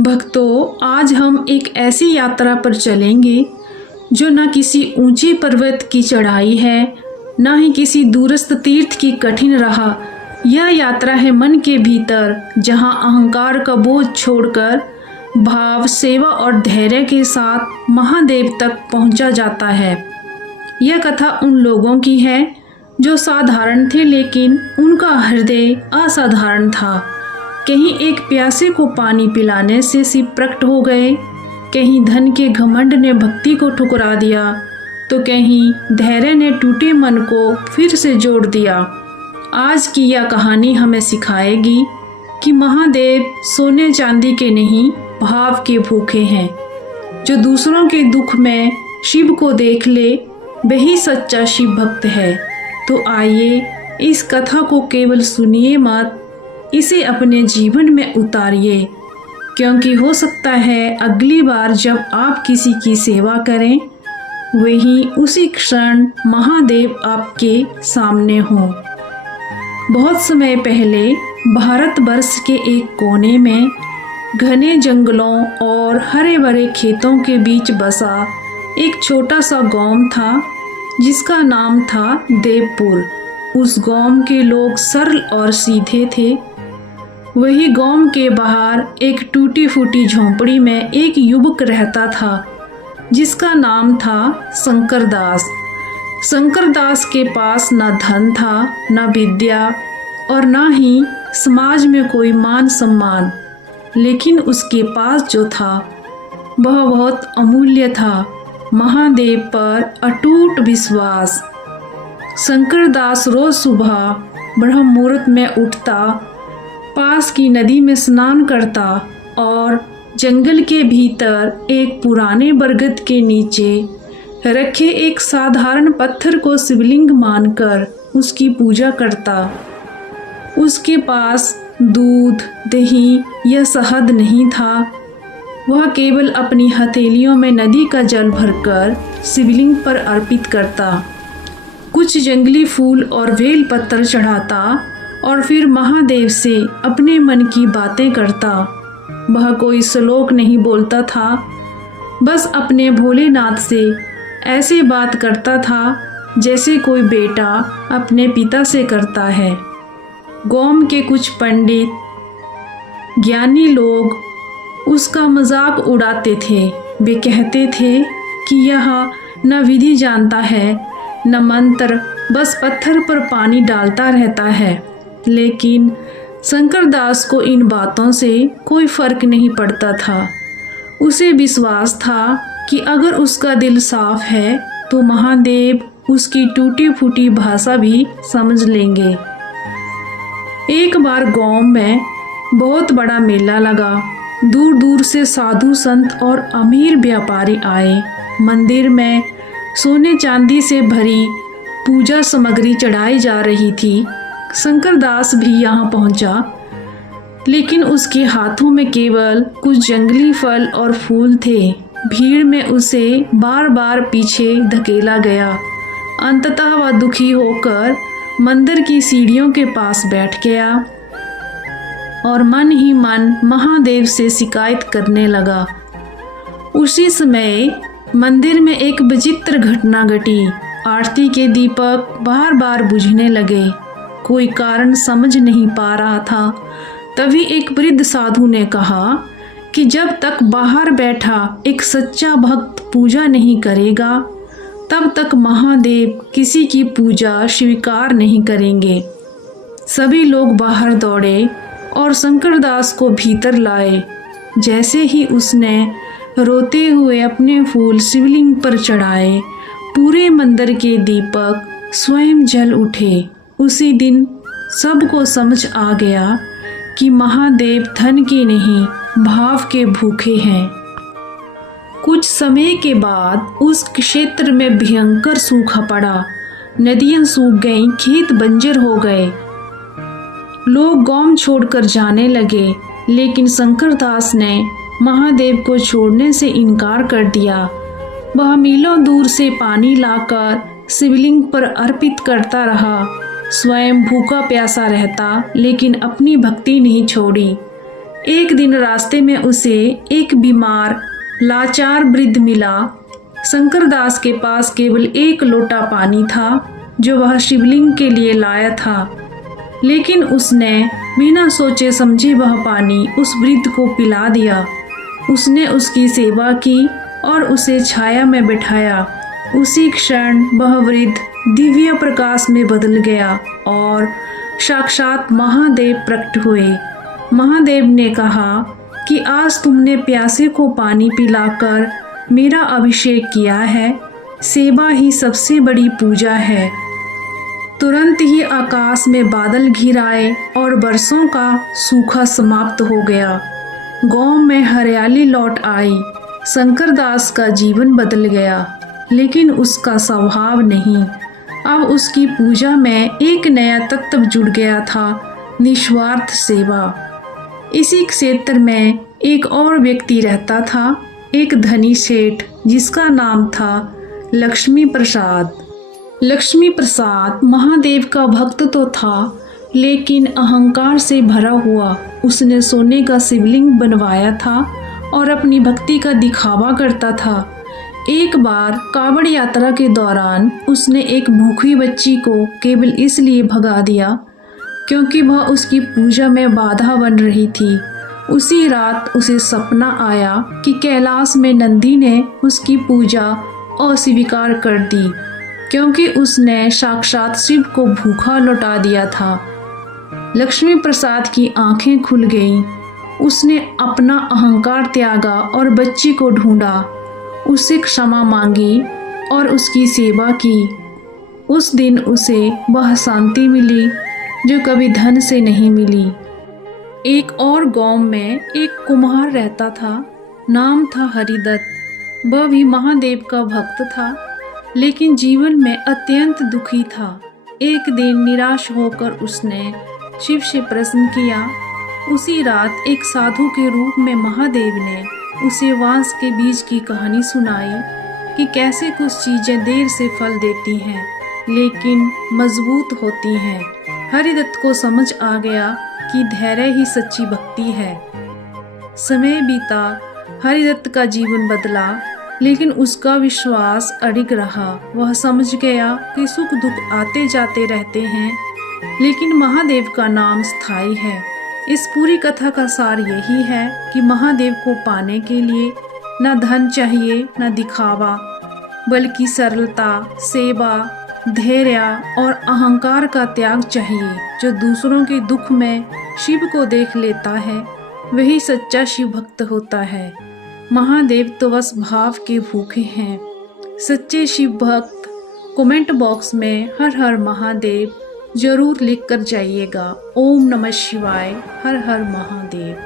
भक्तों, आज हम एक ऐसी यात्रा पर चलेंगे जो न किसी ऊंचे पर्वत की चढ़ाई है, न ही किसी दूरस्थ तीर्थ की कठिन राह। यह यात्रा है मन के भीतर, जहां अहंकार का बोझ छोड़कर भाव, सेवा और धैर्य के साथ महादेव तक पहुंचा जाता है। यह कथा उन लोगों की है जो साधारण थे, लेकिन उनका हृदय असाधारण था। कहीं एक प्यासे को पानी पिलाने से शिव प्रकट हो गए, कहीं धन के घमंड ने भक्ति को ठुकरा दिया, तो कहीं धैर्य ने टूटे मन को फिर से जोड़ दिया। आज की यह कहानी हमें सिखाएगी कि महादेव सोने चांदी के नहीं, भाव के भूखे हैं। जो दूसरों के दुख में शिव को देख ले, वही सच्चा शिव भक्त है। तो आइए इस कथा को केवल सुनिए मत, इसे अपने जीवन में उतारिए, क्योंकि हो सकता है अगली बार जब आप किसी की सेवा करें, वही उसी क्षण महादेव आपके सामने हों। बहुत समय पहले भारतवर्ष के एक कोने में घने जंगलों और हरे भरे खेतों के बीच बसा एक छोटा सा गांव था, जिसका नाम था देवपुर। उस गांव के लोग सरल और सीधे थे। वही गांव के बाहर एक टूटी फूटी झोंपड़ी में एक युवक रहता था, जिसका नाम था शंकरदास। शंकरदास के पास न धन था, न विद्या और न ही समाज में कोई मान सम्मान, लेकिन उसके पास जो था वह बहुत अमूल्य था, महादेव पर अटूट विश्वास। शंकरदास रोज सुबह ब्रह्म मुहूर्त में उठता, पास की नदी में स्नान करता और जंगल के भीतर एक पुराने बरगद के नीचे रखे एक साधारण पत्थर को शिवलिंग मानकर उसकी पूजा करता। उसके पास दूध, दही या शहद नहीं था। वह केवल अपनी हथेलियों में नदी का जल भरकर शिवलिंग पर अर्पित करता, कुछ जंगली फूल और बेल पत्थर चढ़ाता और फिर महादेव से अपने मन की बातें करता। वह कोई श्लोक नहीं बोलता था, बस अपने भोलेनाथ से ऐसे बात करता था जैसे कोई बेटा अपने पिता से करता है। गांव के कुछ पंडित, ज्ञानी लोग उसका मजाक उड़ाते थे। वे कहते थे कि यह न विधि जानता है, न मंत्र, बस पत्थर पर पानी डालता रहता है। लेकिन शंकरदास को इन बातों से कोई फर्क नहीं पड़ता था। उसे विश्वास था कि अगर उसका दिल साफ है तो महादेव उसकी टूटी फूटी भाषा भी समझ लेंगे। एक बार गांव में बहुत बड़ा मेला लगा। दूर दूर से साधु संत और अमीर व्यापारी आए। मंदिर में सोने चांदी से भरी पूजा सामग्री चढ़ाई जा रही थी। शंकरदास भी यहाँ पहुँचा, लेकिन उसके हाथों में केवल कुछ जंगली फल और फूल थे। भीड़ में उसे बार बार पीछे धकेला गया। अंततः वह दुखी होकर मंदिर की सीढ़ियों के पास बैठ गया और मन ही मन महादेव से शिकायत करने लगा। उसी समय मंदिर में एक विचित्र घटना घटी। आरती के दीपक बार बार बुझने लगे। कोई कारण समझ नहीं पा रहा था। तभी एक वृद्ध साधु ने कहा कि जब तक बाहर बैठा एक सच्चा भक्त पूजा नहीं करेगा, तब तक महादेव किसी की पूजा स्वीकार नहीं करेंगे। सभी लोग बाहर दौड़े और शंकरदास को भीतर लाए। जैसे ही उसने रोते हुए अपने फूल शिवलिंग पर चढ़ाए, पूरे मंदिर के दीपक स्वयं जल उठे। उसी दिन सबको समझ आ गया कि महादेव धन के नहीं, भाव के भूखे हैं। कुछ समय के बाद उस क्षेत्र में भयंकर सूखा पड़ा। नदियां सूख गईं, खेत बंजर हो गए। लोग गांव छोड़कर जाने लगे, लेकिन शंकरदास ने महादेव को छोड़ने से इनकार कर दिया। वह मीलों दूर से पानी लाकर शिवलिंग पर अर्पित करता रहा। स्वयं भूखा प्यासा रहता, लेकिन अपनी भक्ति नहीं छोड़ी। एक दिन रास्ते में उसे एक बीमार लाचार वृद्ध मिला। शंकरदास के पास केवल एक लोटा पानी था जो वह शिवलिंग के लिए लाया था, लेकिन उसने बिना सोचे समझे वह पानी उस वृद्ध को पिला दिया। उसने उसकी सेवा की और उसे छाया में बिठाया। उसी क्षण वह वृद्ध दिव्य प्रकाश में बदल गया और साक्षात महादेव प्रकट हुए। महादेव ने कहा कि आज तुमने प्यासे को पानी पिलाकर मेरा अभिषेक किया है। सेवा ही सबसे बड़ी पूजा है। तुरंत ही आकाश में बादल घिर आए और बरसों का सूखा समाप्त हो गया। गांव में हरियाली लौट आई। शंकरदास का जीवन बदल गया, लेकिन उसका स्वभाव नहीं। अब उसकी पूजा में एक नया तत्व जुड़ गया था, निस्वार्थ सेवा। इसी क्षेत्र में एक और व्यक्ति रहता था, एक धनी सेठ जिसका नाम था लक्ष्मी प्रसाद। लक्ष्मी प्रसाद महादेव का भक्त तो था, लेकिन अहंकार से भरा हुआ। उसने सोने का शिवलिंग बनवाया था और अपनी भक्ति का दिखावा करता था। एक बार कांवड़ यात्रा के दौरान उसने एक भूखी बच्ची को केवल इसलिए भगा दिया क्योंकि वह उसकी पूजा में बाधा बन रही थी। उसी रात उसे सपना आया कि कैलाश में नंदी ने उसकी पूजा अस्वीकार कर दी क्योंकि उसने साक्षात शिव को भूखा लौटा दिया था। लक्ष्मी प्रसाद की आंखें खुल गईं। उसने अपना अहंकार त्यागा और बच्ची को ढूंढा, उससे क्षमा मांगी और उसकी सेवा की। उस दिन उसे वह शांति मिली जो कभी धन से नहीं मिली। एक और गांव में एक कुम्हार रहता था, नाम था हरिदत्त। वह भी महादेव का भक्त था, लेकिन जीवन में अत्यंत दुखी था। एक दिन निराश होकर उसने शिव से प्रश्न किया। उसी रात एक साधु के रूप में महादेव ने उसे वांस के बीज की कहानी सुनाई कि कैसे कुछ चीजें देर से फल देती हैं लेकिन मजबूत होती हैं। हरिदत्त को समझ आ गया कि धैर्य ही सच्ची भक्ति है। समय बीता, हरिदत्त का जीवन बदला, लेकिन उसका विश्वास अडिग रहा। वह समझ गया कि सुख दुख आते जाते रहते हैं, लेकिन महादेव का नाम स्थायी है। इस पूरी कथा का सार यही है कि महादेव को पाने के लिए न धन चाहिए न दिखावा, बल्कि सरलता, सेवा, धैर्य और अहंकार का त्याग चाहिए। जो दूसरों के दुख में शिव को देख लेता है वही सच्चा शिव भक्त होता है। महादेव तो बस भाव के भूखे हैं। सच्चे शिव भक्त कमेंट बॉक्स में हर हर महादेव जरूर लिख कर जाइएगा। ओम नमः शिवाय, हर हर महादेव।